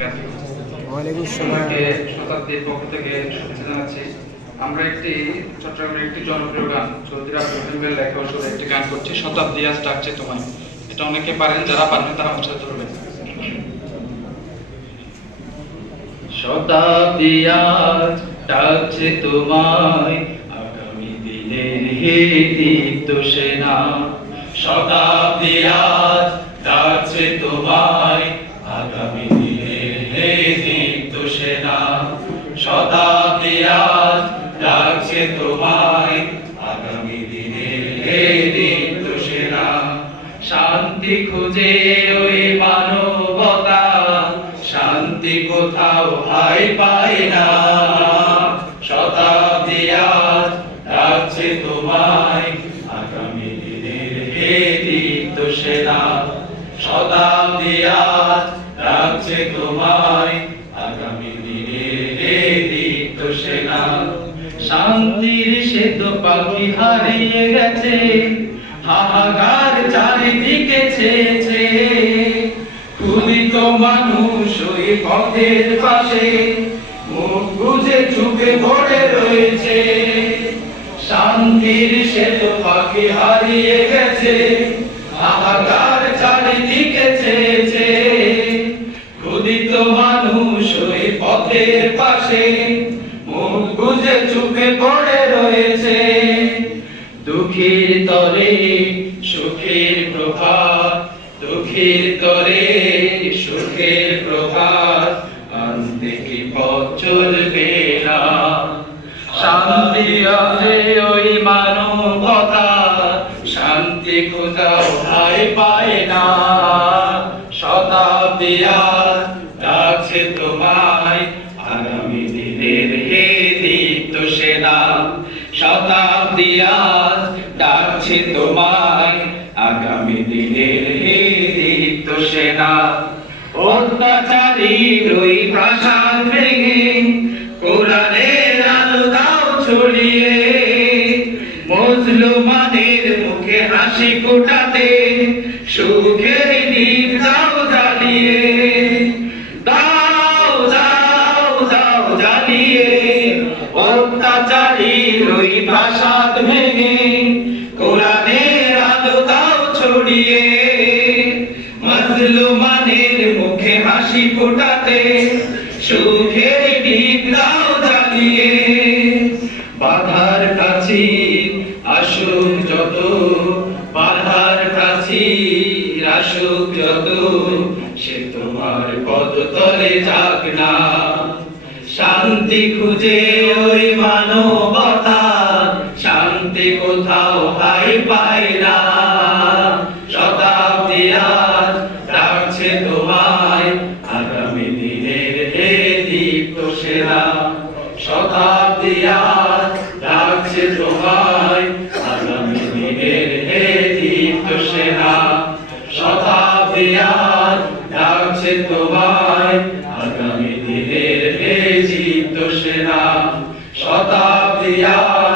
বারাকাতুহু। ওয়ালাইকুম আসসালাম। শতাব্দীর পক্ষ থেকে শুভেচ্ছা জানাচ্ছি। আমরা চট্টগ্রামের একটি জনপ্রিয় গান চৌধুরী আব্দুল রহিমের লেখা ও সুরে একটি গান করছি, শতাব্দী আজ ডাকছে তোমায়। এটা অনেকে পারেন, যারা পারেন তারা আমার সাথে ধরবেন। শতাব্দী আজ ডাকছে তোমায়, আগামী দিনের হে দীপ্ত সেনা। শতাব্দী আজ ডাকছে তোমায়, আগামী দিনের হে দীপ্ত সেনা। শতাব্দী আজ ডাকছে তোমায়, আগামী দিনের হে দীপ্ত সেনা। শান্তি খুঁজে ওই মানবতা, শান্তি কোথাও হাই পায় না। শতাব্দী আজ ডাকছে তোমায়, আগামী দিনের হে দীপ্ত সেনা। শতাব্দী আজ ডাকছে তোমায়, আগামী দিনের হে দীপ্ত সেনা। শান্তির শ্বেত পাখি হারিয়ে গেছে, হাহাকার চারিদিকে ছেয়েছে। ক্ষুধিত মানুষ ওই পথের পাশে, মুখ বুজে চুপে পড়ে রয়েছে। শান্তির শ্বেত পাখি হারিয়ে গেছে, হাহাকার চারিদিকে ছেয়েছে। ক্ষুধিত মানুষ ওই পথের পাশে, মুখ বুজে চুপে পড়ে রয়েছে। দুঃখীর তরে সুখের প্রভাত, দুঃখীর তরে সুখের প্রভাত, আনতে কি পথ চলবে না। শান্তি আছে ওই মানবতা, শান্তি কোথাও ঠাঁই পায় না। শতাব্দী আজ ডাকছে তোমায়, আগামী দিনের হে দীপ্ত সেনা। শতাব্দী আজ ডাকছে তোমায়, আগামী দিনের হে দীপ্ত সেনা। অত্যাচারীর ওই প্রাসাদ ভেঙে কোরআনের আলো দাও ছড়িয়ে। মুসলমানের মুখে হাসি ফোটাতে সুখের দীপ দাও জ্বালিয়ে। দাও দাও দাও জ্বালিয়ে, অত্যাচারীর ওই প্রাসাদ ভেঙে কোরআনের আলো দাও ছড়িয়ে। মুসলমানের মুখে হাসি ফোটাতে সুখের দীপ দাও জ্বালিয়ে। বাধার প্রাচীর আসুক যত, বাধার প্রাচীর আসুক যত, সে তোমার পদতলে যাক না। শান্তি খুঁজে ওই মানবতা, শান্তি কোথাও হাই পায় না। শতাব্দী আজ ডাকছে তোমায়, আগামী দিনের হে দীপ্ত সেনা। শতাব্দী আজ ডাকছে তোমায়, আগামী দিনের হে দীপ্ত সেনা। শতাব্দী আজ ডাকছে তোমায়, আগামী দিনের হে দীপ্ত সেনা। শতাব্দী আজ